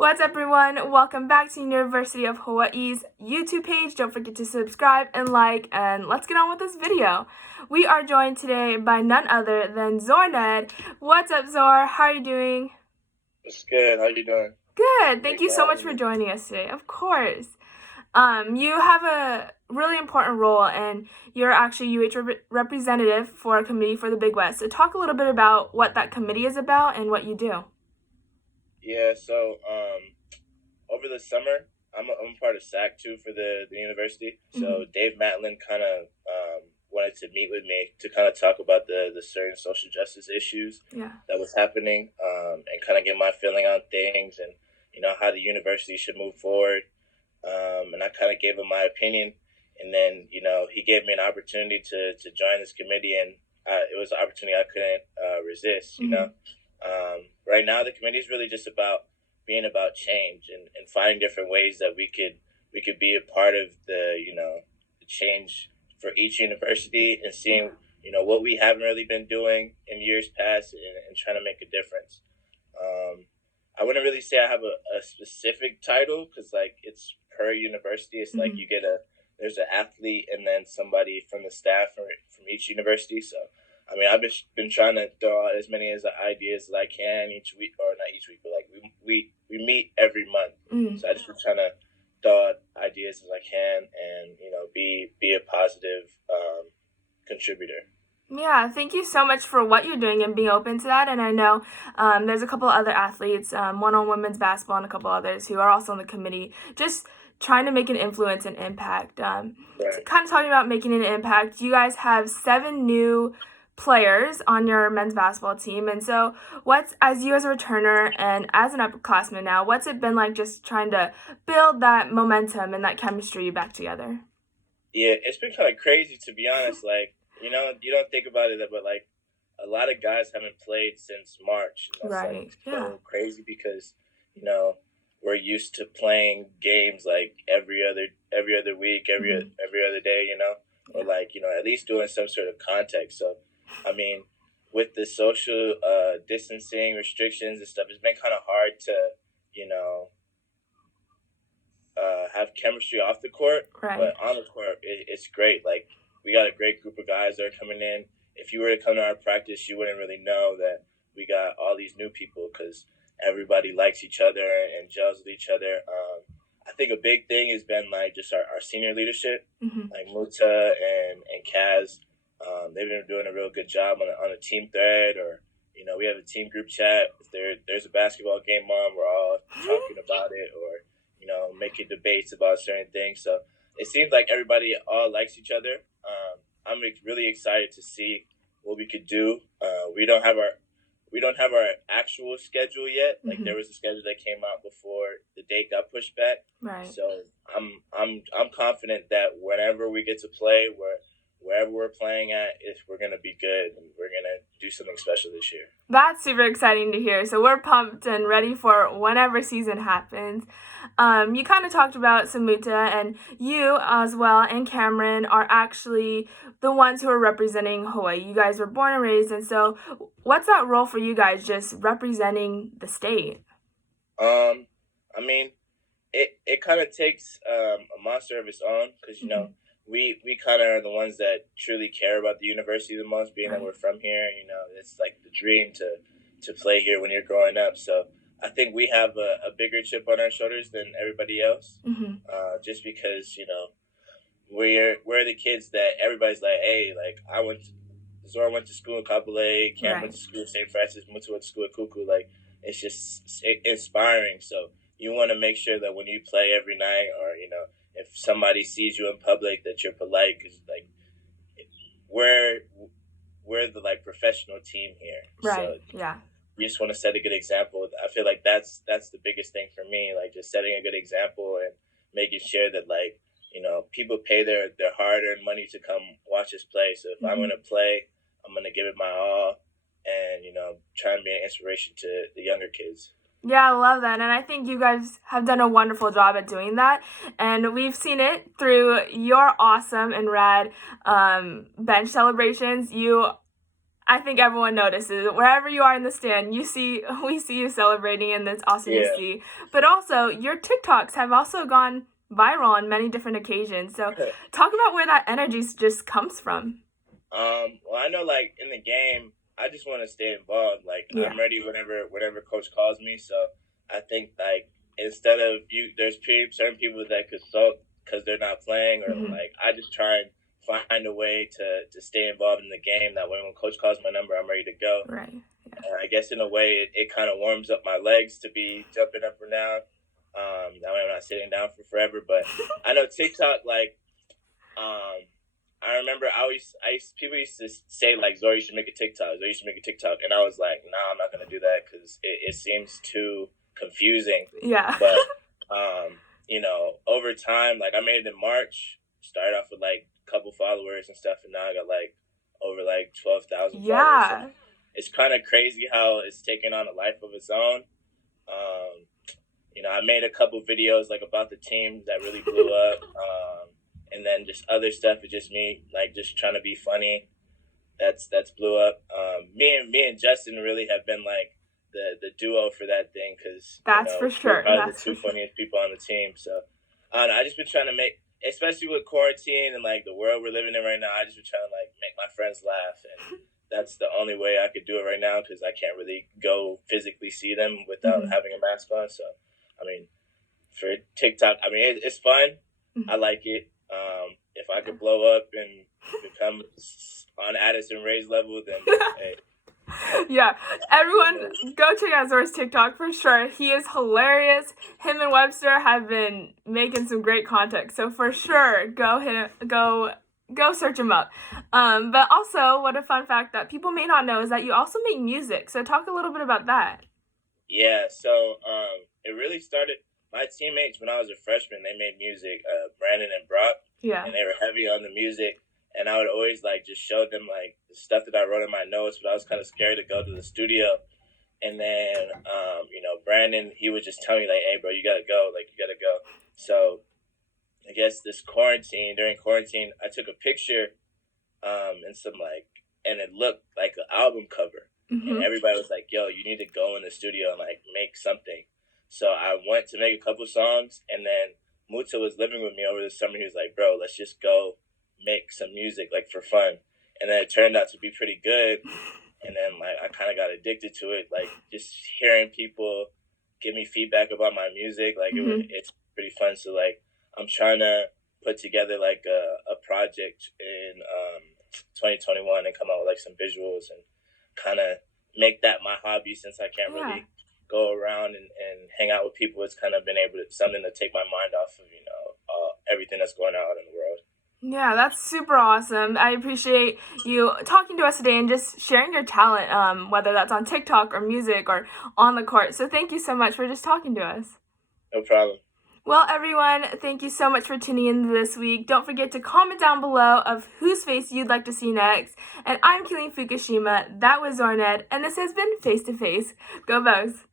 What's up, everyone? Welcome back to University of Hawaii's YouTube page. Don't forget to subscribe and like, and let's get on with this video. We are joined today by none other than Zoar Nedd. What's up, Zoar? How are you doing? It's good. How you doing? Good. Thank you so much for joining us today. Of course. You have a really important role, and you're actually representative for a committee for the Big West. So talk a little bit about what that committee is about and what you do. Yeah, so over the summer, I'm part of SAC too for the university. So Dave Matlin kind of wanted to meet with me to kind of talk about the certain social justice issues that was happening, and kind of get my feeling on things, and how the university should move forward. And I kind of gave him my opinion, and then he gave me an opportunity to join this committee, and it was an opportunity I couldn't resist. Right now the committee is really just about being about change and finding different ways that we could be a part of the change for each university, and seeing what we haven't really been doing in years past, and trying to make a difference. I wouldn't really say I have a specific title, because it's per university. It's like there's an athlete and then somebody from the staff from each university. So I mean, I've been trying to throw out as many ideas as I can each week, or not each week, but we meet every month. So I just been trying to throw out ideas as I can, and be a positive contributor. Yeah, thank you so much for what you're doing and being open to that. And I know there's a couple of other athletes, one on women's basketball and a couple others who are also on the committee, just trying to make an influence and impact. Kind of talking about making an impact, you guys have 7 new players on your men's basketball team. And so as you as a returner and as an upperclassman now, what's it been like just trying to build that momentum and that chemistry back together? Yeah, it's been kind of crazy, to be honest. You don't think about it, but a lot of guys haven't played since March. Right. So crazy, because we're used to playing games every other week, every other day, or at least doing some sort of contact. So I mean, with the social distancing restrictions and stuff, it's been kind of hard to have chemistry off the court. Right. But on the court, it's great. We got a great group of guys that are coming in. If you were to come to our practice, you wouldn't really know that we got all these new people, because everybody likes each other and gels with each other. I think a big thing has been just our senior leadership, like Muta and Kaz. They've been doing a real good job on a team thread, or we have a team group chat. If there's a basketball game on, we're all talking about it, or making debates about certain things. So it seems like everybody all likes each other. I'm really excited to see what we could do. We don't have our actual schedule yet. There was a schedule that came out before the date got pushed back. Right. So I'm confident that whenever we get to play, wherever we're playing at, if we're gonna be good, and we're gonna do something special this year. That's super exciting to hear. So we're pumped and ready for whenever season happens. You kind of talked about Samuta, and you as well and Cameron are actually the ones who are representing Hawaii. You guys were born and raised, and so what's that role for you guys, just representing the state? I mean, it kind of takes a monster of its own, because we kind of are the ones that truly care about the university the most, being that we're from here. It's the dream to play here when you're growing up. So I think we have a bigger chip on our shoulders than everybody else, just because we're the kids that everybody's like, hey, Zoar went to school in Kapolei, Cam went to school at St. Francis, Mutu went to school at Kuku. It's just inspiring. So you want to make sure that when you play every night, or if somebody sees you in public, that you're polite, because we're the professional team here. Right. So we just want to set a good example. I feel like that's the biggest thing for me, just setting a good example and making sure that people pay their hard-earned money to come watch us play. So if I'm going to play, I'm going to give it my all, and try and be an inspiration to the younger kids. Yeah, I love that. And I think you guys have done a wonderful job at doing that. And we've seen it through your awesome and rad bench celebrations. You I think everyone notices. Wherever you are in the stand, we see you celebrating, and that's awesome to see. But also, your TikToks have also gone viral on many different occasions. So talk about where that energy just comes from. Well, I know, like, in the game, I just want to stay involved. Like, Yeah. I'm ready whenever coach calls me. So I think, like, instead of there's certain people that could sulk because they're not playing, or like, I just try and find a way to stay involved in the game. That way, when coach calls my number, I'm ready to go. Right. Yeah. I guess in a way, it kind of warms up my legs to be jumping up and down. That way, I'm not sitting down for forever. But I know TikTok, like, I remember people used to say, like, Zoar, you should make a TikTok. Zoar, you should make a TikTok. And I was like, nah, I'm not going to do that because it seems too confusing. Yeah. But, over time, like, I made it in March, started off with, like, a couple followers and stuff, and now I got, like, over, like, 12,000 followers. So it's kind of crazy how it's taken on a life of its own. I made a couple videos, like, about the team that really blew up. And then just other stuff is just me, like, just trying to be funny. That's blew up. Me and Justin really have been, like, the duo for that thing, because that's for sure. We're probably the two funniest people on the team. So I just been trying to make, especially with quarantine and, like, the world we're living in right now, I just been trying to, like, make my friends laugh, and that's the only way I could do it right now, because I can't really go physically see them without having a mask on. So I mean, for TikTok, I mean, it's fun. I like it. If I could blow up and become on Addison Rae's level, then hey. Yeah, everyone go check out Zoar's TikTok for sure. He is hilarious. Him and Webster have been making some great content, so for sure go search him up. But also, what a fun fact that people may not know is that you also make music. So talk a little bit about that. Yeah, so it really started. My teammates, when I was a freshman, they made music, Brandon and Brock. Yeah. And they were heavy on the music. And I would always, like, just show them, like, the stuff that I wrote in my notes, but I was kind of scared to go to the studio. And then, Brandon, he would just tell me, like, hey, bro, you got to go. Like, you got to go. So I guess during quarantine, I took a picture and it looked like an album cover. And everybody was like, yo, you need to go in the studio and, like, make something. So I went to make a couple songs, and then Muta was living with me over the summer. He was like, bro, let's just go make some music, like, for fun. And then it turned out to be pretty good. And then, like, I kind of got addicted to it, like, just hearing people give me feedback about my music. Like, it's pretty fun. So, like, I'm trying to put together, like, a project in 2021 and come out with, like, some visuals and kind of make that my hobby, since I can't really go around and hang out with people. It's kind of been something to take my mind off of, everything that's going on in the world. Yeah, that's super awesome. I appreciate you talking to us today and just sharing your talent, whether that's on TikTok or music or on the court. So thank you so much for just talking to us. No problem. Well, everyone, thank you so much for tuning in this week. Don't forget to comment down below of whose face you'd like to see next. And I'm Keeling Fukushima. That was Zoar Nedd, and this has been Face to Face. Go Bows!